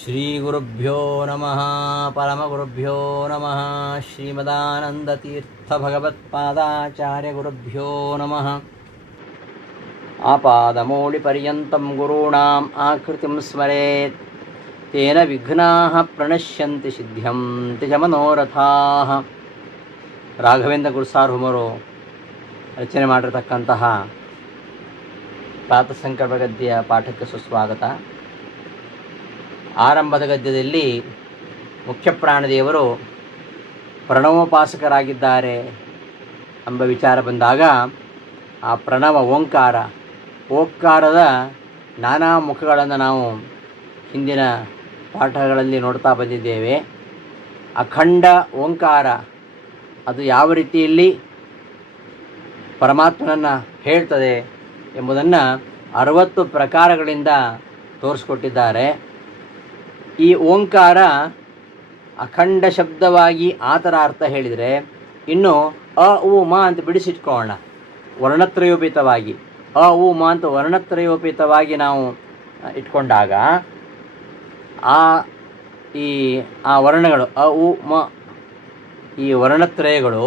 ಶ್ರೀಗುರುಭ್ಯೋ ನಮಃ ಪರಮಗುರುಭ್ಯೋ ನಮಃ ಶ್ರೀಮದಾನಂದತೀರ್ಥಭಗವತ್ಪಾದಾಚಾರ್ಯಗುರುಭ್ಯೋ ನಮಃ ಆಪಾದಮೌಳಿಪರ್ಯಂతం ಗುರುಣಾಂ ಆಕೃತಿಂ ಸ್ಮರೇತ್ ತೇನ ವಿಘ್ನಾಃ ಪ್ರಣಶ್ಯಂತಿ ಸಿದ್ಧ್ಯಂತಿ ಚ ಮನೋರಥಾಃ. ರಾಘವೇಂದ್ರ ಗುರುಸಾರ್ವಭೌಮರು ರಚನೆ ಮಾಡಿರತಕ್ಕಂತಹ ಪ್ರಾತಃಸಂಕಲ್ಪ ಗದ್ಯ ಪಾಠಕ್ಕೆ ಸುಸ್ವಾಗತ. ಆರಂಭದ ಗದ್ಯದಲ್ಲಿ ಮುಖ್ಯ ಪ್ರಾಣದೇವರು ಪ್ರಣವೋಪಾಸಕರಾಗಿದ್ದಾರೆ ಎಂಬ ವಿಚಾರ ಬಂದಾಗ ಆ ಪ್ರಣವ ಓಂಕಾರದ ನಾನಾ ಮುಖಗಳನ್ನು ನಾವು ಹಿಂದಿನ ಪಾಠಗಳಲ್ಲಿ ನೋಡ್ತಾ ಬಂದಿದ್ದೇವೆ. ಅಖಂಡ ಓಂಕಾರ ಅದು ಯಾವ ರೀತಿಯಲ್ಲಿ ಪರಮಾತ್ಮನನ್ನು ಹೇಳ್ತದೆ ಎಂಬುದನ್ನು 60 ಪ್ರಕಾರಗಳಿಂದ ತೋರಿಸ್ಕೊಟ್ಟಿದ್ದಾರೆ. ಈ ಓಂಕಾರ ಅಖಂಡ ಶಬ್ದವಾಗಿ ಆ ಥರ ಅರ್ಥ ಹೇಳಿದರೆ, ಇನ್ನು ಅ ಉ ಮ ಅಂತ ಬಿಡಿಸಿಟ್ಕೊಳ್ಳೋಣ. ವರ್ಣತ್ರಯೋಪಿತವಾಗಿ ಅ ಉ ಮ ಅಂತ ವರ್ಣತ್ರಯೋಪಿತವಾಗಿ ನಾವು ಇಟ್ಕೊಂಡಾಗ ಆ ವರ್ಣಗಳು ಅ ಉ ಮ ಈ ವರ್ಣತ್ರಯಗಳು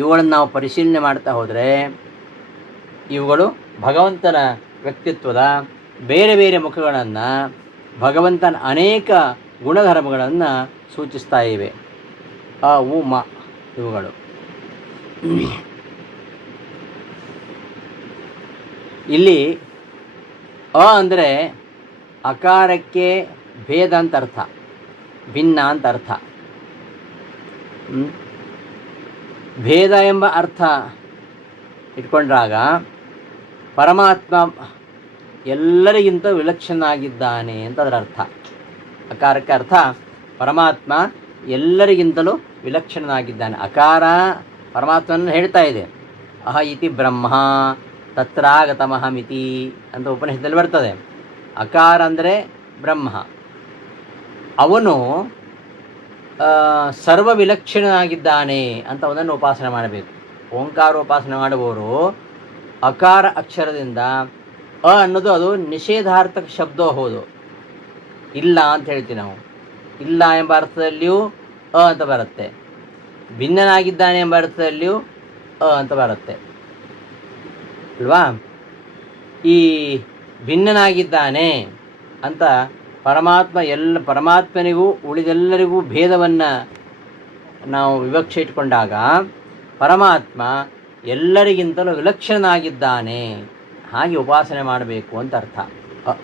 ಇವುಗಳನ್ನು ನಾವು ಪರಿಶೀಲನೆ ಮಾಡ್ತಾ ಹೋದರೆ ಇವುಗಳು ಭಗವಂತನ ವ್ಯಕ್ತಿತ್ವದ ಬೇರೆ ಬೇರೆ ಮುಖಗಳನ್ನು, ಭಗವಂತನ ಅನೇಕ ಗುಣಧರ್ಮಗಳನ್ನು ಸೂಚಿಸ್ತಾ ಇವೆ. ಅ ಉ ಮ ಇವುಗಳು. ಇಲ್ಲಿ ಅ ಅಂದರೆ ಅಕಾರಕ್ಕೆ ಭೇದ ಅಂತ ಅರ್ಥ, ಭಿನ್ನ ಅಂತ ಅರ್ಥ. ಭೇದ ಎಂಬ ಅರ್ಥ ಇಟ್ಕೊಂಡಾಗ ಪರಮಾತ್ಮ ಎಲ್ಲರಿಗಿಂತ ವಿಲಕ್ಷಣನಾಗಿದ್ದಾನೆ ಅಂತ ಅದರ ಅರ್ಥ. ಅಕಾರಕ್ಕೆ ಅರ್ಥ ಪರಮಾತ್ಮ ಎಲ್ಲರಿಗಿಂತಲೂ ವಿಲಕ್ಷಣನಾಗಿದ್ದಾನೆ. ಅಕಾರ ಪರಮಾತ್ಮನನ್ನು ಹೇಳ್ತಾ ಇದೆ. ಅಹ ಇತಿ ಬ್ರಹ್ಮ ತತ್ರಾಗತಮಹಮಿತಿ ಅಂತ ಉಪನಿಷತ್ತಲ್ಲಿ ಬರ್ತದೆ. ಅಕಾರ ಅಂದರೆ ಬ್ರಹ್ಮ, ಅವನು ಸರ್ವ ವಿಲಕ್ಷಣನಾಗಿದ್ದಾನೆ ಅಂತ ಅವನನ್ನು ಉಪಾಸನೆ ಮಾಡಬೇಕು. ಓಂಕಾರ ಉಪಾಸನೆ ಮಾಡುವವರು ಅಕಾರ ಅಕ್ಷರದಿಂದ ಅ ಅನ್ನೋದು ಅದು ನಿಷೇಧಾರ್ಥಕ ಶಬ್ದ ಹೌದು. ಇಲ್ಲ ಅಂತ ಹೇಳ್ತೀವಿ ನಾವು. ಇಲ್ಲ ಎಂಬ ಅರ್ಥದಲ್ಲಿಯೂ ಅ ಅಂತ ಬರುತ್ತೆ. ಭಿನ್ನನಾಗಿದ್ದಾನೆ ಎಂಬ ಅರ್ಥದಲ್ಲಿಯೂ ಅ ಅಂತ ಬರುತ್ತೆ ಅಲ್ವಾ. ಈ ಭಿನ್ನನಾಗಿದ್ದಾನೆ ಅಂತ ಪರಮಾತ್ಮನಿಗೂ ಉಳಿದೆಲ್ಲರಿಗೂ ಭೇದವನ್ನು ನಾವು ವಿವಕ್ಷೆ ಇಟ್ಕೊಂಡಾಗ ಪರಮಾತ್ಮ ಎಲ್ಲರಿಗಿಂತಲೂ ವಿಲಕ್ಷಣನಾಗಿದ್ದಾನೆ, ಹಾಗೆ ಉಪಾಸನೆ ಮಾಡಬೇಕು ಅಂತ ಅರ್ಥ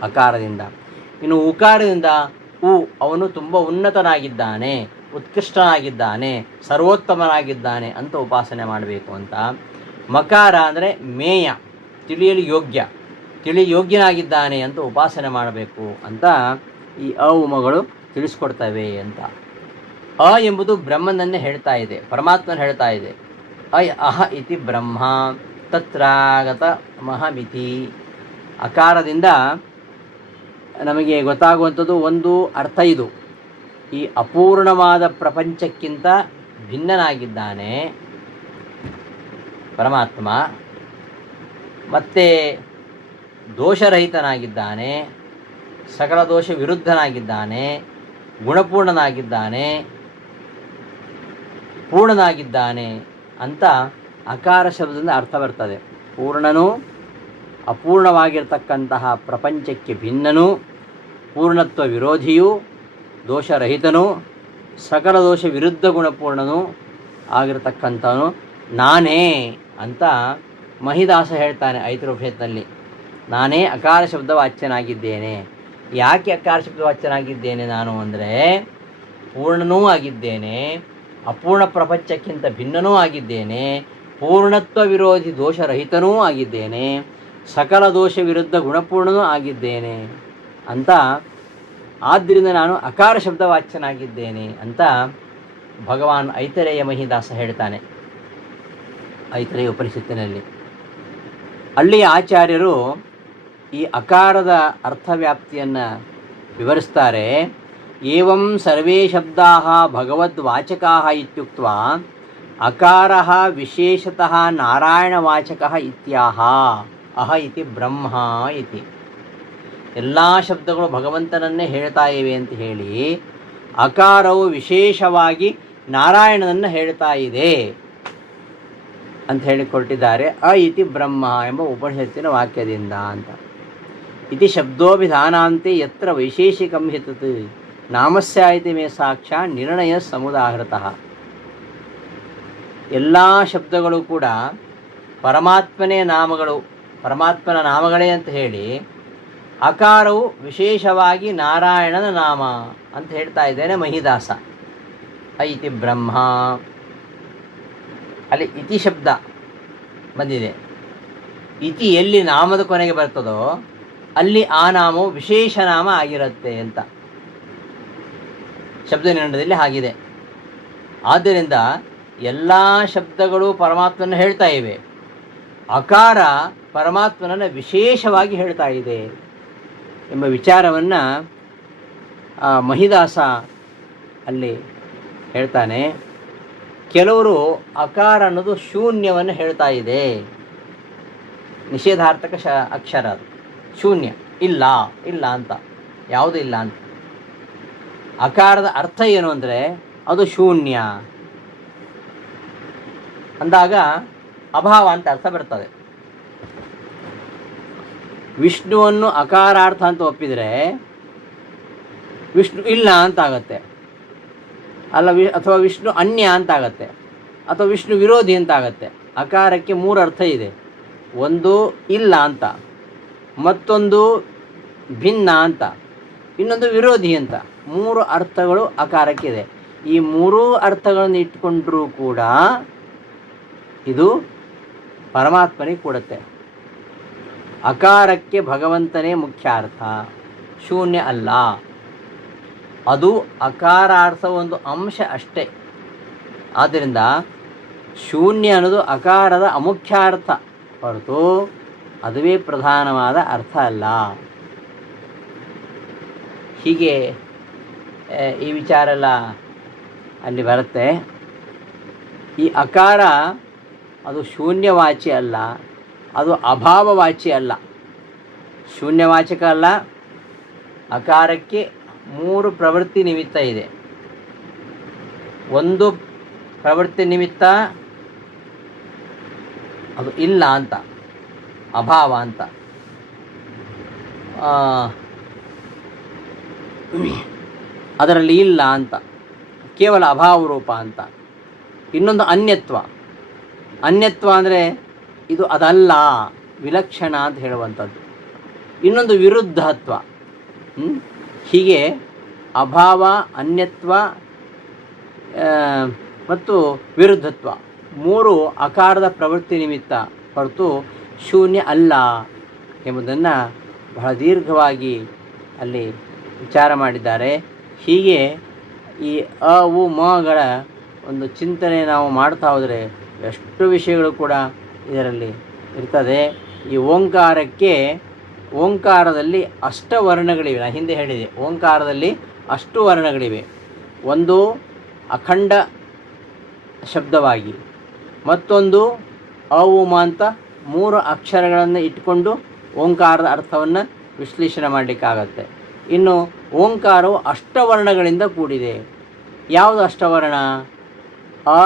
ಅಕಾರದಿಂದ. ಇನ್ನು ಉಕಾರದಿಂದ ಅವನು ತುಂಬ ಉನ್ನತನಾಗಿದ್ದಾನೆ, ಉತ್ಕೃಷ್ಟನಾಗಿದ್ದಾನೆ, ಸರ್ವೋತ್ತಮನಾಗಿದ್ದಾನೆ ಅಂತ ಉಪಾಸನೆ ಮಾಡಬೇಕು ಅಂತ. ಮಕಾರ ಅಂದರೆ ಮೇಯ, ತಿಳಿಯಲು ಯೋಗ್ಯನಾಗಿದ್ದಾನೆ ಅಂತ ಉಪಾಸನೆ ಮಾಡಬೇಕು ಅಂತ ಈ ಉಮಗಳು ತಿಳಿಸ್ಕೊಡ್ತವೆ ಅಂತ. ಅ ಎಂಬುದು ಬ್ರಹ್ಮನನ್ನೇ ಹೇಳ್ತಾ ಇದೆ, ಪರಮಾತ್ಮನ ಹೇಳ್ತಾ ಇದೆ. ಅಹ ಇತಿ ಬ್ರಹ್ಮ ತತ್ರಾಗತ ಮಹಮಿತಿ. ಅಕಾರದಿಂದ ನಮಗೆ ಗೊತ್ತಾಗುವಂಥದ್ದು ಒಂದು ಅರ್ಥ ಇದು. ಈ ಅಪೂರ್ಣವಾದ ಪ್ರಪಂಚಕ್ಕಿಂತ ಭಿನ್ನನಾಗಿದ್ದಾನೆ ಪರಮಾತ್ಮ, ಮತ್ತು ದೋಷರಹಿತನಾಗಿದ್ದಾನೆ, ಸಕಲ ದೋಷ ವಿರುದ್ಧನಾಗಿದ್ದಾನೆ, ಗುಣಪೂರ್ಣನಾಗಿದ್ದಾನೆ, ಪೂರ್ಣನಾಗಿದ್ದಾನೆ ಅಂತ ಅಕಾರ ಶಬ್ದದಿಂದ ಅರ್ಥ ಬರ್ತದೆ. ಪೂರ್ಣನು, ಅಪೂರ್ಣವಾಗಿರ್ತಕ್ಕಂತಹ ಪ್ರಪಂಚಕ್ಕೆ ಭಿನ್ನನು, ಪೂರ್ಣತ್ವ ವಿರೋಧಿಯು, ದೋಷರಹಿತನು, ಸಕಲ ದೋಷ ವಿರುದ್ಧ ಗುಣಪೂರ್ಣನು ಆಗಿರತಕ್ಕಂಥವನು ನಾನೇ ಅಂತ ಮಹಿದಾಸ ಹೇಳ್ತಾನೆ ಐತರೋಪನಿಷತ್ನಲ್ಲಿ. ನಾನೇ ಅಕಾರ ಶಬ್ದವಾಚ್ಯನಾಗಿದ್ದೇನೆ. ಯಾಕೆ ಅಕಾರ ಶಬ್ದವಾಚ್ಯನಾಗಿದ್ದೇನೆ ನಾನು ಅಂದರೆ, ಪೂರ್ಣನೂ ಆಗಿದ್ದೇನೆ, ಅಪೂರ್ಣ ಪ್ರಪಂಚಕ್ಕಿಂತ ಭಿನ್ನನೂ ಆಗಿದ್ದೇನೆ, ಪೂರ್ಣತ್ವ ವಿರೋಧಿ ದೋಷರಹಿತನೂ ಆಗಿದ್ದೇನೆ, ಸಕಲ ದೋಷ ವಿರುದ್ಧ ಗುಣಪೂರ್ಣನೂ ಆಗಿದ್ದೇನೆ ಅಂತ. ಆದ್ದರಿಂದ ನಾನು ಅಕಾರ ಶಬ್ದವಾಚ್ಯನಾಗಿದ್ದೇನೆ ಅಂತ ಭಗವಾನ್ ಐತರೇಯ ಮಹಿದಾಸ ಹೇಳ್ತಾನೆ ಐತರೇಯ ಉಪನಿಷತ್ತಿನಲ್ಲಿ. ಅಲ್ಲಿಯ ಆಚಾರ್ಯರು ಈ ಅಕಾರದ ಅರ್ಥವ್ಯಾಪ್ತಿಯನ್ನು ವಿವರಿಸ್ತಾರೆ. ಏವಂ ಸರ್ವೇ ಶಬ್ದಾಃ ಭಗವದ್ವಾಚಕಾಃ ಇತ್ಯುಕ್ತ್ವಾ ಅಕಾರಃ ವಿಶೇಷತಃ ನಾರಾಯಣವಾಚಕಃ ಇತ್ಯಾಹ ಅಹ ಇತಿ ಬ್ರಹ್ಮ ಇತಿ. ಎಲ್ಲ ಶಬ್ದಗಳು ಭಗವಂತನನ್ನೇ ಹೇಳ್ತಾ ಇವೆ ಅಂತ ಹೇಳಿ ಅಕಾರವು ವಿಶೇಷವಾಗಿ ನಾರಾಯಣನನ್ನು ಹೇಳ್ತಾ ಇದೆ ಅಂತ ಹೇಳಿಕೊಟ್ಟಿದ್ದಾರೆ. ಅ ಇತಿ ಬ್ರಹ್ಮ ಎಂಬ ಉಪನಿಷತ್ತಿನ ವಾಕ್ಯದಿಂದ ಅಂತ. ಇತಿ ಶಬ್ದೋಭಿಧಾನಾಂತೆ ಯತ್ರ ವೈಶೇಷಿಕಂ ಹಿತತ್ ನಾಮಸ್ಯಾಯಿತಿ ಮೇ ಸಾಕ್ಷಾ ನಿರ್ಣಯ ಸಮುದಾಹೃತಃ. ಎಲ್ಲ ಶಬ್ದಗಳು ಕೂಡ ಪರಮಾತ್ಮನೇ ನಾಮಗಳು, ಪರಮಾತ್ಮನ ನಾಮಗಳೇ ಅಂತ ಹೇಳಿ ಅಕಾರವು ವಿಶೇಷವಾಗಿ ನಾರಾಯಣನ ನಾಮ ಅಂತ ಹೇಳ್ತಾ ಇದ್ದೇನೆ ಮಹಿದಾಸ. ಐತಿ ಬ್ರಹ್ಮ, ಅಲ್ಲಿ ಇತಿ ಶಬ್ದ ಬಂದಿದೆ. ಇತಿ ಎಲ್ಲಿ ನಾಮದ ಕೊನೆಗೆ ಬರ್ತದೋ ಅಲ್ಲಿ ಆ ನಾಮವು ವಿಶೇಷ ನಾಮ ಆಗಿರುತ್ತೆ ಅಂತ ಶಬ್ದ ನಿರ್ಣಯದಲ್ಲಿ ಆಗಿದೆ. ಆದ್ದರಿಂದ ಎಲ್ಲ ಶಬ್ದಗಳು ಪರಮಾತ್ಮನ ಹೇಳ್ತಾ ಇವೆ, ಅಕಾರ ಪರಮಾತ್ಮನನ್ನು ವಿಶೇಷವಾಗಿ ಹೇಳ್ತಾ ಇದೆ ಎಂಬ ವಿಚಾರವನ್ನು ಮಹಿದಾಸ ಅಲ್ಲಿ ಹೇಳ್ತಾನೆ. ಕೆಲವರು ಅಕಾರ ಅನ್ನೋದು ಶೂನ್ಯವನ್ನು ಹೇಳ್ತಾ ಇದೆ, ನಿಷೇಧಾರ್ಥಕ ಅಕ್ಷರ ಅದು, ಶೂನ್ಯ, ಇಲ್ಲ ಇಲ್ಲ ಅಂತ, ಯಾವುದೂ ಇಲ್ಲ ಅಂತ. ಅಕಾರದ ಅರ್ಥ ಏನು ಅಂದರೆ ಅದು ಶೂನ್ಯ ಅಂದಾಗ ಅಭಾವ ಅಂತ ಅರ್ಥ ಬರ್ತದೆ. ವಿಷ್ಣುವನ್ನು ಅಕಾರಾರ್ಥ ಅಂತ ಒಪ್ಪಿದರೆ ವಿಷ್ಣು ಇಲ್ಲ ಅಂತ ಆಗತ್ತೆ, ಅಲ್ಲ ಅಥವಾ ವಿಷ್ಣು ಅನ್ಯ ಅಂತ ಆಗತ್ತೆ, ಅಥವಾ ವಿಷ್ಣು ವಿರೋಧಿ ಅಂತ ಆಗತ್ತೆ. ಅಕಾರಕ್ಕೆ 3 ಅರ್ಥ ಇದೆ. ಒಂದು ಇಲ್ಲ ಅಂತ, ಮತ್ತೊಂದು ಭಿನ್ನ ಅಂತ, ಇನ್ನೊಂದು ವಿರೋಧಿ ಅಂತ. 3 ಅರ್ಥಗಳು ಅಕಾರಕ್ಕಿದೆ. ಈ 3 ಅರ್ಥಗಳನ್ನು ಇಟ್ಕೊಂಡ್ರೂ ಕೂಡ ಇದು ಪರಮಾತ್ಮನಿಗೆ ಕೊಡುತ್ತೆ. ಅಕಾರಕ್ಕೆ ಭಗವಂತನೇ ಮುಖ್ಯ ಅರ್ಥ, ಶೂನ್ಯ ಅಲ್ಲ. ಅದು ಅಕಾರಾರ್ಥ ಒಂದು ಅಂಶ ಅಷ್ಟೇ. ಆದ್ದರಿಂದ ಶೂನ್ಯ ಅನ್ನೋದು ಅಕಾರದ ಅಮುಖ್ಯ ಅರ್ಥ ಹೊರತು ಅದುವೇ ಪ್ರಧಾನವಾದ ಅರ್ಥ ಅಲ್ಲ. ಹೀಗೆ ಈ ವಿಚಾರ ಎಲ್ಲ ಅಲ್ಲಿ ಬರುತ್ತೆ. ಈ ಅಕಾರ ಅದು ಶೂನ್ಯವಾಚಿ ಅಲ್ಲ, ಅದು ಅಭಾವವಾಚಿ ಅಲ್ಲ, ಶೂನ್ಯವಾಚಕ ಅಲ್ಲ. ಅಕಾರಕ್ಕೆ 3 ಪ್ರವೃತ್ತಿ ನಿಮಿತ್ತ ಇದೆ. ಒಂದು ಪ್ರವೃತ್ತಿ ನಿಮಿತ್ತ ಅದು ಇಲ್ಲ ಅಂತ, ಅಭಾವ ಅಂತ. ಅದರಲ್ಲಿ ಇಲ್ಲ ಅಂತ, ಕೇವಲ ಅಭಾವ ರೂಪ ಅಂತ. ಇನ್ನೊಂದು ಅನ್ಯತ್ವ. ಅನ್ಯತ್ವ ಅಂದರೆ ಇದು ಅದಲ್ಲ, ವಿಲಕ್ಷಣ ಅಂತ ಹೇಳುವಂಥದ್ದು. ಇನ್ನೊಂದು ವಿರುದ್ಧತ್ವ. ಹೀಗೆ ಅಭಾವ, ಅನ್ಯತ್ವ ಮತ್ತು ವಿರುದ್ಧತ್ವ 3 ಅಕಾರದ ಪ್ರವೃತ್ತಿ ನಿಮಿತ್ತ ಹೊರತು ಶೂನ್ಯ ಅಲ್ಲ ಎಂಬುದನ್ನು ಬಹಳ ದೀರ್ಘವಾಗಿ ಅಲ್ಲಿ ವಿಚಾರ ಮಾಡಿದ್ದಾರೆ. ಹೀಗೆ ಈ ಅ ಉ ಮಗಳ ಒಂದು ಚಿಂತನೆ ನಾವು ಮಾಡ್ತಾ ಹೋದರೆ ಎಷ್ಟು ವಿಷಯಗಳು ಕೂಡ ಇದರಲ್ಲಿ ಇರ್ತದೆ. ಈ ಓಂಕಾರದಲ್ಲಿ ಅಷ್ಟವರ್ಣಗಳಿವೆ. ನಾನು ಹಿಂದೆ ಹೇಳಿದೆ, ಓಂಕಾರದಲ್ಲಿ ಅಷ್ಟು ವರ್ಣಗಳಿವೆ. ಒಂದು ಅಖಂಡ ಶಬ್ದವಾಗಿ, ಮತ್ತೊಂದು ಅ ಉ ಮ ಅಂತ 3 ಅಕ್ಷರಗಳನ್ನು ಇಟ್ಟುಕೊಂಡು ಓಂಕಾರದ ಅರ್ಥವನ್ನು ವಿಶ್ಲೇಷಣೆ ಮಾಡಲಿಕ್ಕಾಗತ್ತೆ. ಇನ್ನು ಓಂಕಾರವು ಅಷ್ಟವರ್ಣಗಳಿಂದ ಕೂಡಿದೆ. ಯಾವುದು ಅಷ್ಟವರ್ಣ? ಅ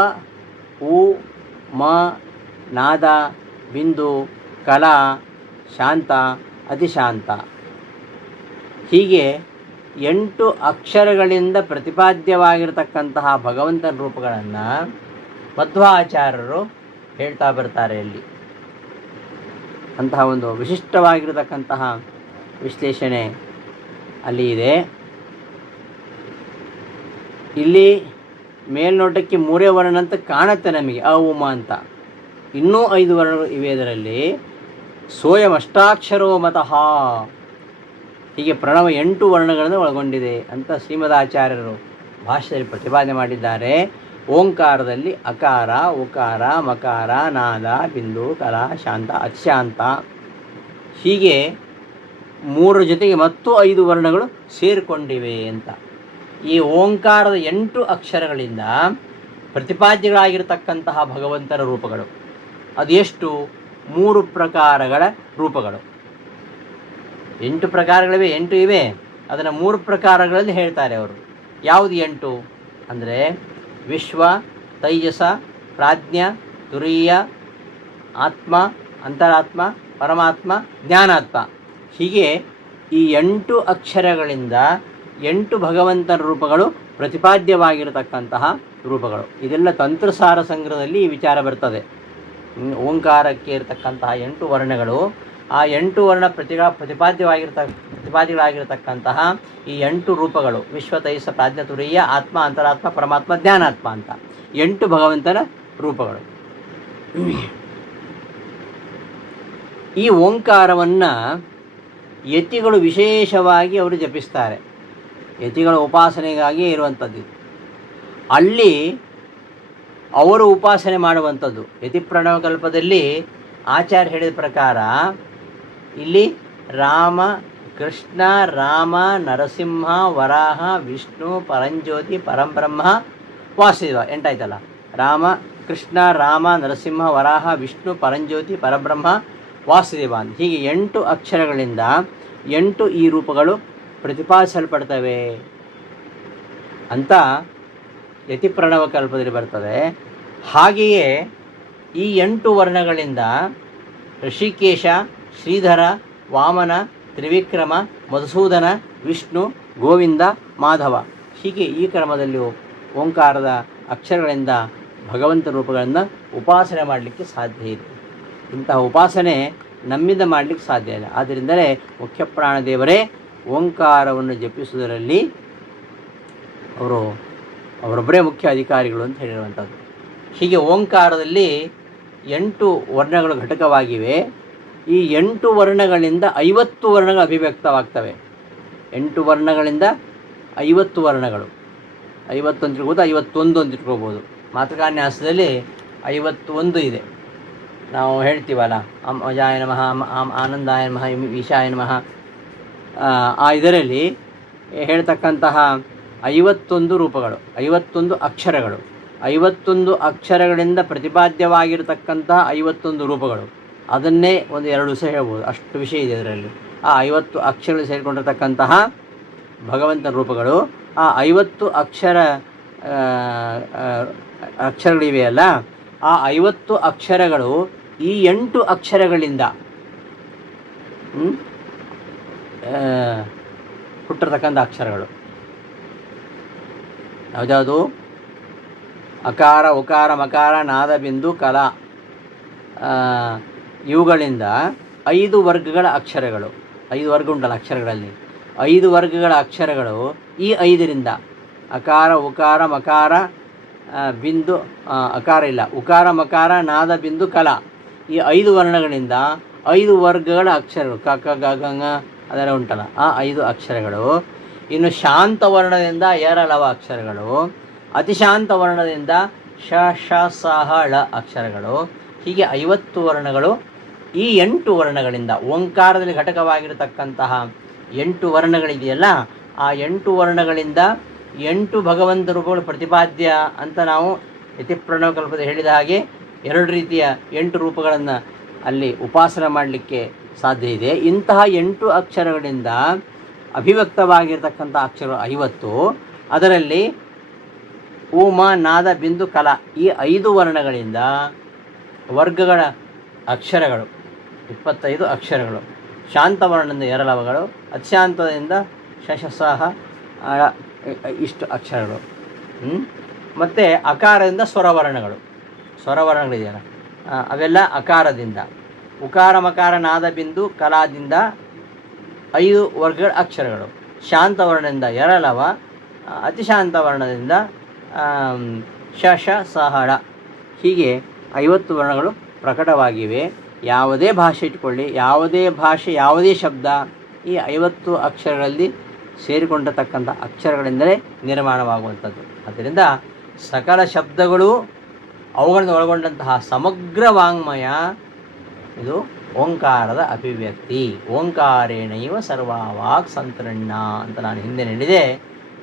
ಉ ಮ, ನಾದ, ಬಿಂದು, ಕಲಾ, ಶಾಂತ, ಅತಿಶಾಂತ. ಹೀಗೆ 8 ಅಕ್ಷರಗಳಿಂದ ಪ್ರತಿಪಾದ್ಯವಾಗಿರತಕ್ಕಂತಹ ಭಗವಂತನ ರೂಪಗಳನ್ನು ಮಧ್ವಾಚಾರ್ಯರು ಹೇಳ್ತಾ ಬರ್ತಾರೆ. ಇಲ್ಲಿ ಅಂತಹ ಒಂದು ವಿಶಿಷ್ಟವಾಗಿರತಕ್ಕಂತಹ ವಿಶ್ಲೇಷಣೆ ಅಲ್ಲಿ ಇದೆ. ಇಲ್ಲಿ ಮೇಲ್ನೋಟಕ್ಕೆ 3 ವರ್ಣ ಅಂತ ಕಾಣುತ್ತೆ ನಮಗೆ, ಅ ಉ ಮ ಅಂತ. ಇನ್ನೂ 5 ವರ್ಣಗಳು ಇವೆ ಇದರಲ್ಲಿ. ಸೋಯಂ ಅಷ್ಟಾಕ್ಷರೋ ಮತಃ. ಹೀಗೆ ಪ್ರಣವ 8 ವರ್ಣಗಳನ್ನು ಒಳಗೊಂಡಿದೆ ಅಂತ ಶ್ರೀಮದಾಚಾರ್ಯರು ಭಾಷೆಯಲ್ಲಿ ಪ್ರತಿಪಾದನೆ ಮಾಡಿದ್ದಾರೆ. ಓಂಕಾರದಲ್ಲಿ ಅಕಾರ, ಉಕಾರ, ಮಕಾರ, ನಾದ, ಬಿಂದು, ಕಲಾ, ಶಾಂತ, ಅತಿಶಾಂತ. ಹೀಗೆ 3 ಜೊತೆಗೆ ಮತ್ತು 5 ವರ್ಣಗಳು ಸೇರಿಕೊಂಡಿವೆ ಅಂತ. ಈ ಓಂಕಾರದ 8 ಅಕ್ಷರಗಳಿಂದ ಪ್ರತಿಪಾದ್ಯಗಳಾಗಿರ್ತಕ್ಕಂತಹ ಭಗವಂತನ ರೂಪಗಳು ಅದು ಎಷ್ಟು? 3 ಪ್ರಕಾರಗಳ ರೂಪಗಳು. 8 ಪ್ರಕಾರಗಳಿವೆ, 8 ಇವೆ. ಅದನ್ನು 3 ಪ್ರಕಾರಗಳಲ್ಲಿ ಹೇಳ್ತಾರೆ ಅವರು. ಯಾವುದು 8 ಅಂದರೆ ವಿಶ್ವ, ತೈಜಸ, ಪ್ರಾಜ್ಞ, ತುರೀಯ, ಆತ್ಮ, ಅಂತರಾತ್ಮ, ಪರಮಾತ್ಮ, ಜ್ಞಾನಾತ್ಮ. ಹೀಗೆ ಈ 8 ಅಕ್ಷರಗಳಿಂದ 8 ಭಗವಂತನ ರೂಪಗಳು ಪ್ರತಿಪಾದ್ಯವಾಗಿರತಕ್ಕಂತಹ ರೂಪಗಳು. ಇದೆಲ್ಲ ತಂತ್ರಸಾರ ಸಂಗ್ರಹದಲ್ಲಿ ಈ ವಿಚಾರ ಬರ್ತದೆ. ಓಂಕಾರಕ್ಕೆ ಇರತಕ್ಕಂತಹ 8 ವರ್ಣಗಳು, ಆ 8 ವರ್ಣ ಪ್ರತಿಪಾದ್ಯಗಳಾಗಿರ್ತಕ್ಕಂತಹ ಈ 8 ರೂಪಗಳು ವಿಶ್ವ, ತೈಜಸ, ಪ್ರಾಜ್ಞ, ತುರೀಯ, ಆತ್ಮ, ಅಂತರಾತ್ಮ, ಪರಮಾತ್ಮ, ಜ್ಞಾನಾತ್ಮ ಅಂತ 8 ಭಗವಂತನ ರೂಪಗಳು. ಈ ಓಂಕಾರವನ್ನು ಯತಿಗಳು ವಿಶೇಷವಾಗಿ ಅವರು ಜಪಿಸ್ತಾರೆ. ಯತಿಗಳ ಉಪಾಸನೆಗಾಗಿ ಇರುವಂಥದ್ದು. ಅಲ್ಲಿ ಅವರು ಉಪಾಸನೆ ಮಾಡುವಂಥದ್ದು. ಯತಿ ಪ್ರಣವಕಲ್ಪದಲ್ಲಿ ಆಚಾರ್ಯ ಹೇಳಿದ ಪ್ರಕಾರ ಇಲ್ಲಿ ರಾಮ, ಕೃಷ್ಣ, ರಾಮ, ನರಸಿಂಹ, ವರಾಹ, ವಿಷ್ಣು, ಪರಂಜ್ಯೋತಿ, ಪರಂಬ್ರಹ್ಮ, ವಾಸುದೇವ. 8 ಆಯ್ತಲ್ಲ. ರಾಮ, ಕೃಷ್ಣ, ರಾಮ, ನರಸಿಂಹ, ವರಾಹ, ವಿಷ್ಣು, ಪರಂಜ್ಯೋತಿ, ಪರಬ್ರಹ್ಮ, ವಾಸುದೇವ ಅಂತ ಹೀಗೆ 8 ಅಕ್ಷರಗಳಿಂದ 8 ಈ ರೂಪಗಳು ಪ್ರತಿಪಾದಿಸಲ್ಪಡ್ತವೆ ಅಂತ ಯತಿ ಪ್ರಣವಕಲ್ಪದಲ್ಲಿ ಬರ್ತದೆ. ಹಾಗೆಯೇ ಈ 8 ವರ್ಣಗಳಿಂದ ಋಷಿಕೇಶ, ಶ್ರೀಧರ, ವಾಮನ, ತ್ರಿವಿಕ್ರಮ, ಮಧುಸೂದನ, ವಿಷ್ಣು, ಗೋವಿಂದ, ಮಾಧವ ಹೀಗೆ ಈ ಕ್ರಮದಲ್ಲಿ ಓಂಕಾರದ ಅಕ್ಷರಗಳಿಂದ ಭಗವಂತ ರೂಪಗಳನ್ನು ಉಪಾಸನೆ ಮಾಡಲಿಕ್ಕೆ ಸಾಧ್ಯ ಇದೆ. ಇಂತಹ ಉಪಾಸನೆ ನಮ್ಮಿಂದ ಮಾಡಲಿಕ್ಕೆ ಸಾಧ್ಯ ಇಲ್ಲ. ಆದ್ದರಿಂದಲೇ ಮುಖ್ಯ ಪ್ರಾಣದೇವರೇ ಓಂಕಾರವನ್ನು ಜಪಿಸುವುದರಲ್ಲಿ ಅವರೊಬ್ಬರೇ ಮುಖ್ಯ ಅಧಿಕಾರಿಗಳು ಅಂತ ಹೇಳಿರುವಂಥದ್ದು. ಹೀಗೆ ಓಂಕಾರದಲ್ಲಿ 8 ವರ್ಣಗಳು ಘಟಕವಾಗಿವೆ. ಈ 8 ವರ್ಣಗಳಿಂದ 50 ವರ್ಣಗಳು ಅಭಿವ್ಯಕ್ತವಾಗ್ತವೆ. 8 ವರ್ಣಗಳಿಂದ 50 ವರ್ಣಗಳು. 50 ಅಂತ ಇರ್ಬೋದು, 51 ಅಂತ ಇಟ್ಕೋಬೋದು. ಮಾತೃಕಾನ್ಯಾಸದಲ್ಲಿ 51 ಇದೆ. ನಾವು ಹೇಳ್ತೀವಲ್ಲ, ಅಜಾಯ ನಮಃ, ಆನಂದಾಯ ನಮಃ, ಈಶಾಯ ನಮಃ. ಇದರಲ್ಲಿ ಹೇಳ್ತಕ್ಕಂತಹ 51 ರೂಪಗಳು, 51 ಅಕ್ಷರಗಳು, 51 ಅಕ್ಷರಗಳಿಂದ ಪ್ರತಿಪಾದ್ಯವಾಗಿರತಕ್ಕಂತಹ 51 ರೂಪಗಳು. ಅದನ್ನೇ ಒಂದು 2 ದಿವಸ ಹೇಳ್ಬೋದು, ಅಷ್ಟು ವಿಷಯ ಇದೆ ಇದರಲ್ಲಿ. ಆ 50 ಅಕ್ಷರಗಳು ಸೇರಿಕೊಂಡಿರ್ತಕ್ಕಂತಹ ಭಗವಂತನ ರೂಪಗಳು. ಆ 50 ಅಕ್ಷರಗಳಿವೆಯಲ್ಲ, ಆ 50 ಅಕ್ಷರಗಳು ಈ 8 ಅಕ್ಷರಗಳಿಂದ ಹುಟ್ಟಿರ್ತಕ್ಕಂಥ ಅಕ್ಷರಗಳು. ಯಾವುದ್ಯಾವುದು? ಅಕಾರ, ಉಕಾರ, ಮಕಾರ, ನಾದ, ಬಿಂದು, ಕಲಾ ಇವುಗಳಿಂದ 5 ವರ್ಗಗಳ ಅಕ್ಷರಗಳು. 5 ವರ್ಗ ಉಂಟಲ್ಲ ಅಕ್ಷರಗಳಲ್ಲಿ, 5 ವರ್ಗಗಳ ಅಕ್ಷರಗಳು ಈ 5ರಿಂದ ಅಕಾರ, ಉಕಾರ, ಮಕಾರ, ಬಿಂದು, ಅಕಾರ ಇಲ್ಲ, ಉಕಾರ, ಮಕಾರ, ನಾದ, ಬಿಂದು, ಕಲಾ ಈ 5 ವರ್ಣಗಳಿಂದ 5 ವರ್ಗಗಳ ಅಕ್ಷರಗಳು. ಕ, ಕ, ಗ, ಗ, ಂಗ ಅದೆಲ್ಲ ಉಂಟಲ್ಲ, ಆ 5 ಅಕ್ಷರಗಳು. ಇನ್ನು ಶಾಂತ ವರ್ಣದಿಂದ ಏರಲವ ಅಕ್ಷರಗಳು, ಅತಿಶಾಂತ ವರ್ಣದಿಂದ ಶ, ಶ, ಸ, ಹ, ಳ ಅಕ್ಷರಗಳು. ಹೀಗೆ 50 ವರ್ಣಗಳು ಈ 8 ವರ್ಣಗಳಿಂದ ಓಂಕಾರದಲ್ಲಿ ಘಟಕವಾಗಿರತಕ್ಕಂತಹ 8 ವರ್ಣಗಳಿದೆಯಲ್ಲ, ಆ 8 ವರ್ಣಗಳಿಂದ 8 ಭಗವಂತ ರೂಪಗಳು ಪ್ರತಿಪಾದ್ಯ ಅಂತ ನಾವು ಯತಿ ಪ್ರಣವಕಲ್ಪದ ಹೇಳಿದ ಹಾಗೆ 2 ರೀತಿಯ 8 ರೂಪಗಳನ್ನು ಅಲ್ಲಿ ಉಪಾಸನೆ ಮಾಡಲಿಕ್ಕೆ ಸಾಧ್ಯ ಇದೆ. ಇಂತಹ 8 ಅಕ್ಷರಗಳಿಂದ ಅಭಿವ್ಯಕ್ತವಾಗಿರ್ತಕ್ಕಂಥ ಅಕ್ಷರಗಳು 50. ಅದರಲ್ಲಿ ಉಮ, ನಾದ, ಬಿಂದು, ಕಲಾ ಈ 5 ವರ್ಣಗಳಿಂದ ವರ್ಗಗಳ ಅಕ್ಷರಗಳು 25 ಅಕ್ಷರಗಳು. ಶಾಂತವರ್ಣದಿಂದ ಎರಲವಗಳು, ಅತಿಶಾಂತದಿಂದ ಶಶಸಹ ಇಷ್ಟು ಅಕ್ಷರಗಳು. ಮತ್ತು ಅಕಾರದಿಂದ ಸ್ವರವರ್ಣಗಳಿದೆಯಲ್ಲ ಅವೆಲ್ಲ ಅಕಾರದಿಂದ. ಉಕಾರ, ಮಕಾರ, ನಾದ, ಬಿಂದು, ಕಲಾದಿಂದ 5 ವರ್ಗಗಳ ಅಕ್ಷರಗಳು. ಶಾಂತವರ್ಣದಿಂದ ಎರಲವ, ಅತಿಶಾಂತ ವರ್ಣದಿಂದ ಶಶ, ಸಹಳ ಹೀಗೆ 50 ವರ್ಣಗಳು ಪ್ರಕಟವಾಗಿವೆ. ಯಾವುದೇ ಭಾಷೆ ಇಟ್ಕೊಳ್ಳಿ, ಯಾವುದೇ ಭಾಷೆ, ಯಾವುದೇ ಶಬ್ದ ಈ 50 ಅಕ್ಷರಗಳಲ್ಲಿ ಸೇರಿಕೊಂಡಿರತಕ್ಕಂಥ ಅಕ್ಷರಗಳಿಂದಲೇ ನಿರ್ಮಾಣವಾಗುವಂಥದ್ದು. ಆದ್ದರಿಂದ ಸಕಲ ಶಬ್ದಗಳು ಅವುಗಳನ್ನು ಒಳಗೊಂಡಂತಹ ಸಮಗ್ರ ವಾಂಗ್ಮಯ ಇದು ಓಂಕಾರದ ಅಭಿವ್ಯಕ್ತಿ. ಓಂಕಾರೇಣೈವ ಸರ್ವವಾಕ್ ಸಂತರಣ್ಣ ಅಂತ ನಾನು ಹಿಂದೆ ಹೇಳಿದೆ.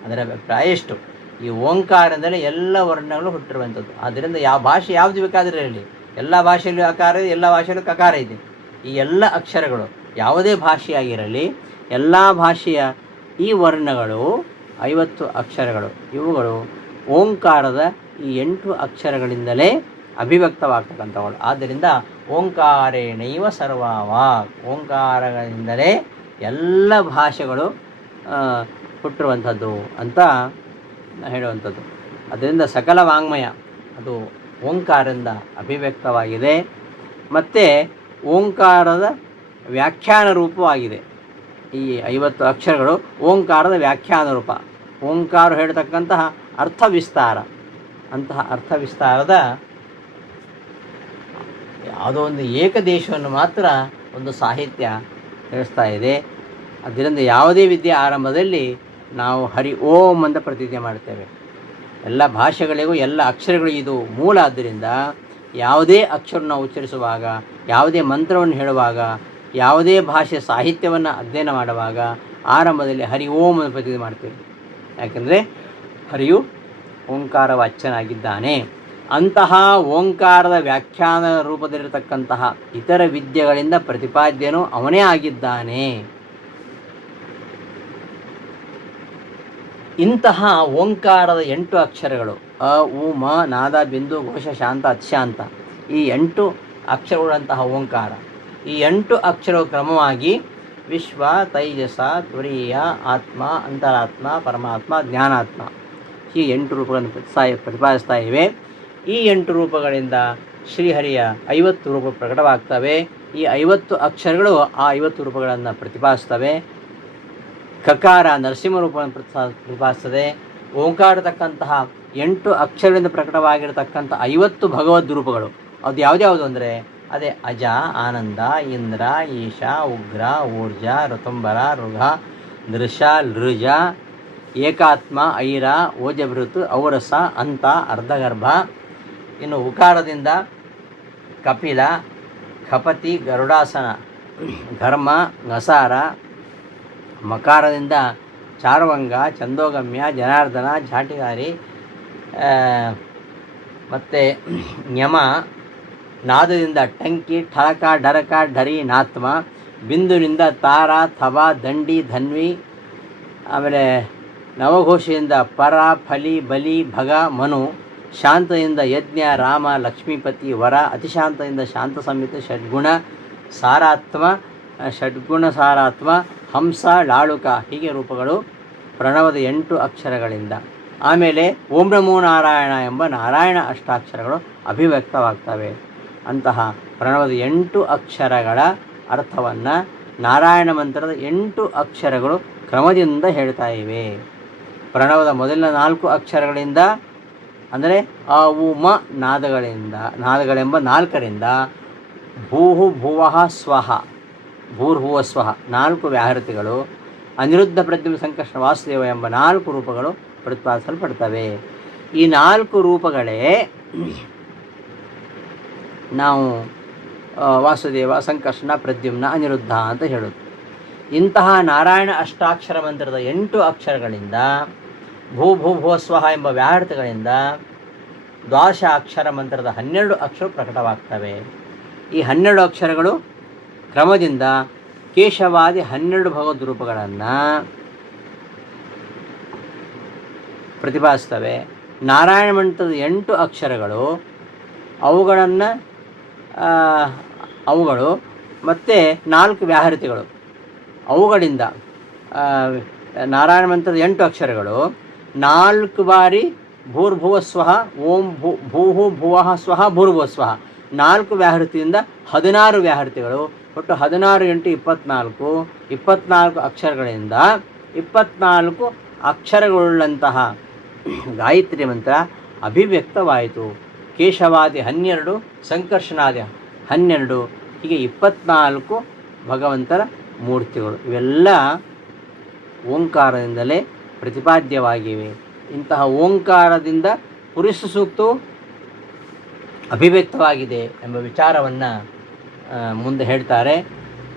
ಅದರ ಅಭಿಪ್ರಾಯ ಎಷ್ಟು? ಈ ಓಂಕಾರದಿಂದಲೇ ಎಲ್ಲ ವರ್ಣಗಳು ಹುಟ್ಟಿರುವಂಥದ್ದು. ಆದ್ದರಿಂದ ಯಾವ ಭಾಷೆ ಯಾವುದು ಬೇಕಾದರೆ ಇರಲಿ, ಎಲ್ಲ ಭಾಷೆಯಲ್ಲೂ ಅಕಾರ ಇದೆ, ಎಲ್ಲ ಭಾಷೆಯಲ್ಲೂ ಕಕಾರ ಇದೆ. ಈ ಎಲ್ಲ ಅಕ್ಷರಗಳು ಯಾವುದೇ ಭಾಷೆಯಾಗಿರಲಿ ಎಲ್ಲ ಭಾಷೆಯ ಈ ವರ್ಣಗಳು 50 ಅಕ್ಷರಗಳು, ಇವುಗಳು ಓಂಕಾರದ ಈ 8 ಅಕ್ಷರಗಳಿಂದಲೇ ಅಭಿವ್ಯಕ್ತವಾಗ್ತಕ್ಕಂಥವುಗಳು. ಆದ್ದರಿಂದ ಓಂಕಾರೇಣೈವ ಸರ್ವವಾಕ್, ಓಂಕಾರಗಳಿಂದಲೇ ಎಲ್ಲ ಭಾಷೆಗಳು ಹುಟ್ಟಿರುವಂಥದ್ದು ಅಂತ ಹೇಳುವಂಥದ್ದು. ಅದರಿಂದ ಸಕಲ ವಾಂಗ್ಮಯ ಅದು ಓಂಕಾರದಿಂದ ಅಭಿವ್ಯಕ್ತವಾಗಿದೆ. ಮತ್ತು ಓಂಕಾರದ ವ್ಯಾಖ್ಯಾನ ರೂಪವಾಗಿದೆ. ಈ 50 ಅಕ್ಷರಗಳು ಓಂಕಾರದ ವ್ಯಾಖ್ಯಾನ ರೂಪ. ಓಂಕಾರ ಹೇಳ್ತಕ್ಕಂತಹ ಅರ್ಥವಿಸ್ತಾರ, ಅಂತಹ ಅರ್ಥವಿಸ್ತಾರದ ಯಾವುದೋ ಒಂದು ಏಕದೇಶವನ್ನು ಮಾತ್ರ ಒಂದು ಸಾಹಿತ್ಯ ತಿಳಿಸ್ತಾ ಇದೆ. ಅದರಿಂದ ಯಾವುದೇ ವಿದ್ಯೆ ಆರಂಭದಲ್ಲಿ ನಾವು ಹರಿ ಓಂ ಅಂತ ಪ್ರತಿಜ್ಞೆ ಮಾಡ್ತೇವೆ. ಎಲ್ಲ ಭಾಷೆಗಳಿಗೂ ಎಲ್ಲ ಅಕ್ಷರಗಳಿಗೂ ಇದು ಮೂಲ. ಆದ್ದರಿಂದ ಯಾವುದೇ ಅಕ್ಷರವನ್ನು ಉಚ್ಚರಿಸುವಾಗ, ಯಾವುದೇ ಮಂತ್ರವನ್ನು ಹೇಳುವಾಗ, ಯಾವುದೇ ಭಾಷೆ ಸಾಹಿತ್ಯವನ್ನು ಅಧ್ಯಯನ ಮಾಡುವಾಗ ಆರಂಭದಲ್ಲಿ ಹರಿ ಓಂ ಅಂತ ಪ್ರತಿಜ್ಞೆ ಮಾಡ್ತೇವೆ. ಯಾಕೆಂದರೆ ಹರಿಯು ಓಂಕಾರ ವಾಚ್ಯನಾಗಿದ್ದಾನೆ. ಅಂತಹ ಓಂಕಾರದ ವ್ಯಾಖ್ಯಾನ ರೂಪದಲ್ಲಿರತಕ್ಕಂತಹ ಇತರ ವಿದ್ಯೆಗಳಿಂದ ಪ್ರತಿಪಾದ್ಯನು ಅವನೇ ಆಗಿದ್ದಾನೆ. ಇಂತಹ ಓಂಕಾರದ 8 ಅಕ್ಷರಗಳು ಅ, ಉ, ಮ, ನಾದ, ಬಿಂದು, ಘೋಷ, ಶಾಂತ, ಅತಿಶಾಂತ, ಈ 8 ಅಕ್ಷರಗಳಂತಹ ಓಂಕಾರ. ಈ 8 ಅಕ್ಷರಗಳು ಕ್ರಮವಾಗಿ ವಿಶ್ವ, ತೈಜಸ, ತುರೀಯ, ಆತ್ಮ, ಅಂತರಾತ್ಮ, ಪರಮಾತ್ಮ, ಜ್ಞಾನಾತ್ಮ, ಈ 8 ರೂಪಗಳನ್ನು ಪ್ರತಿಪಾದಿಸ್ತಾ ಇವೆ. ಈ 8 ರೂಪಗಳಿಂದ ಶ್ರೀಹರಿಯ 50 ರೂಪ ಪ್ರಕಟವಾಗ್ತವೆ. ಈ 50 ಅಕ್ಷರಗಳು ಆ 50 ರೂಪಗಳನ್ನು ಪ್ರತಿಪಾದಿಸ್ತವೆ. ಕಕಾರ ನರಸಿಂಹ ರೂಪವನ್ನು ಪ್ರತಿಪಾದಿಸ್ತದೆ. ಓಂಕಾರತಕ್ಕಂತಹ 8 ಅಕ್ಷರಗಳಿಂದ ಪ್ರಕಟವಾಗಿರತಕ್ಕಂಥ 50 ಭಗವದ್ ರೂಪಗಳು ಅದು ಯಾವ್ದ್ಯಾವುದು ಅಂದರೆ ಅದೇ ಅಜ, ಆನಂದ, ಇಂದ್ರ, ಈಶ, ಉಗ್ರ, ಊರ್ಜ, ಋತುಂಬರ, ಋಘ, ದೃಶ, ಲೃಜ, ಏಕಾತ್ಮ, ಐರ, ಓಜಭೃತ್, ಔರಸ, ಅಂತ, ಅರ್ಧಗರ್ಭ. ಇನ್ನು ಉಕಾರದಿಂದ ಕಪಿಲ, ಖಪತಿ, ಗರುಡಾಸನ, ಘರ್ಮ, ಘಸಾರ. ಮಕಾರದಿಂದ ಚಾರ್ವಂಗ, ಚಂದೋಗಮ್ಯ, ಜನಾರ್ದನ, ಝಾಟಿಗಾರಿ, ಮತ್ತು ನ್ಯಮ. ನಾದದಿಂದ ಟಂಕಿ, ಠಳಕ, ಡರಕ, ಢರಿ, ನಾತ್ಮ. ಬಿಂದುವಿನಿಂದ ತಾರ, ಥವ, ದಂಡಿ, ಧನ್ವಿ. ಆಮೇಲೆ ನವಘೋಷದಿಂದ ಪರ, ಫಲಿ, ಬಲಿ, ಭಗ, ಮನು. ಶಾಂತದಿಂದ ಯಜ್ಞ, ರಾಮ, ಲಕ್ಷ್ಮೀಪತಿ, ವರ. ಅತಿಶಾಂತದಿಂದ ಶಾಂತ ಸಂಹಿತ, ಷಡ್ಗುಣ ಸಾರಾತ್ಮ, ಷಡ್ಗುಣ ಸಾರಾತ್ಮ, ಹಂಸ, ಲಾಳುಕ. ಹೀಗೆ ರೂಪಗಳು ಪ್ರಣವದ 8 ಅಕ್ಷರಗಳಿಂದ. ಆಮೇಲೆ ಓಂ ನಮೋ ನಾರಾಯಣ ಎಂಬ ನಾರಾಯಣ ಅಷ್ಟಾಕ್ಷರಗಳು ಅಭಿವ್ಯಕ್ತವಾಗ್ತವೆ. ಅಂತಹ ಪ್ರಣವದ 8 ಅಕ್ಷರಗಳ ಅರ್ಥವನ್ನು ನಾರಾಯಣ ಮಂತ್ರದ 8 ಅಕ್ಷರಗಳು ಕ್ರಮದಿಂದ ಹೇಳ್ತಾ ಇವೆ. ಪ್ರಣವದ ಮೊದಲಿನ 4 ಅಕ್ಷರಗಳಿಂದ ಅಂದರೆ ಅ, ಉ, ಮ ನಾದಗಳೆಂಬ 4ರಿಂದ ಭೂಹು, ಭುವಃ, ಸ್ವಹ, ಭೂರ್ಭುವ, ಸ್ವಹ 4 ವ್ಯಾಹೃತಿಗಳು. ಅನಿರುದ್ಧ, ಪ್ರದ್ಯುಮ್ನ, ಸಂಕರ್ಷಣ, ವಾಸುದೇವ ಎಂಬ 4 ರೂಪಗಳು ಪ್ರತಿಪಾದಿಸಲ್ಪಡ್ತವೆ. ಈ 4 ರೂಪಗಳೇ ನಾವು ವಾಸುದೇವ, ಸಂಕರ್ಷಣ, ಪ್ರದ್ಯುಮ್ನ, ಅನಿರುದ್ಧ ಅಂತ ಹೇಳೋದು. ಇಂತಹ ನಾರಾಯಣ ಅಷ್ಟಾಕ್ಷರ ಮಂತ್ರದ 8 ಅಕ್ಷರಗಳಿಂದ ಭೂ ಸ್ವಹ ಎಂಬ ವ್ಯಾಹೃತಿಗಳಿಂದ ದ್ವಾದಶ ಅಕ್ಷರ ಮಂತ್ರದ 12 ಅಕ್ಷರ ಪ್ರಕಟವಾಗ್ತವೆ. ಈ 12 ಅಕ್ಷರಗಳು ಕ್ರಮದಿಂದ ಕೇಶವಾದಿ 12 ಭಗವದ್ ರೂಪಗಳನ್ನು ಪ್ರತಿಪಾದಿಸ್ತವೆ. ನಾರಾಯಣ ಮಂತ್ರದ 8 ಅಕ್ಷರಗಳು ಅವುಗಳು ಮತ್ತು 4 ವ್ಯಾಹೃತಿಗಳು. ಅವುಗಳಿಂದ ನಾರಾಯಣ ಮಂತ್ರದ 8 ಅಕ್ಷರಗಳು 4 ಬಾರಿ ಭೂರ್ಭುವ ಸ್ವಹ, ಓಂ ಭೂಹು ಭುವಃ ಸ್ವಹ, ಭೂರ್ಭುವ ಸ್ವಹ 4 ವ್ಯಾಹೃತಿಯಿಂದ 16 ವ್ಯಾಹೃತಿಗಳು. ಒಟ್ಟು 16 × 24 24 ಅಕ್ಷರಗಳಿಂದ 24 ಅಕ್ಷರಗಳುಳ್ಳಂತಹ ಗಾಯತ್ರಿ ಮಂತ್ರ ಅಭಿವ್ಯಕ್ತವಾಯಿತು. ಕೇಶವಾದಿ 12, ಸಂಕರ್ಷಣಾದಿ 12, ಹೀಗೆ 24 ಭಗವಂತರ ಮೂರ್ತಿಗಳು. ಇವೆಲ್ಲ ಓಂಕಾರದಿಂದಲೇ ಪ್ರತಿಪಾದ್ಯವಾಗಿವೆ. ಇಂತಹ ಓಂಕಾರದಿಂದ ಪುರುಷ ಸೂಕ್ತವು ಅಭಿವ್ಯಕ್ತವಾಗಿದೆ ಎಂಬ ವಿಚಾರವನ್ನು ಮುಂದೆ ಹೇಳ್ತಾರೆ.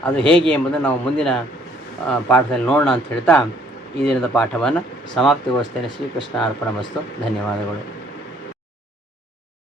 ಅದು ಹೇಗೆ ಎಂಬುದನ್ನು ನಾವು ಮುಂದಿನ ಪಾಠದಲ್ಲಿ ನೋಡೋಣ ಅಂತ ಹೇಳ್ತಾ ಈ ದಿನದ ಪಾಠವನ್ನು ಸಮಾಪ್ತಿಗೊಳಿಸ್ತೇನೆ. ಶ್ರೀಕೃಷ್ಣ ಅರ್ಪಣಮಸ್ತು. ಧನ್ಯವಾದಗಳು.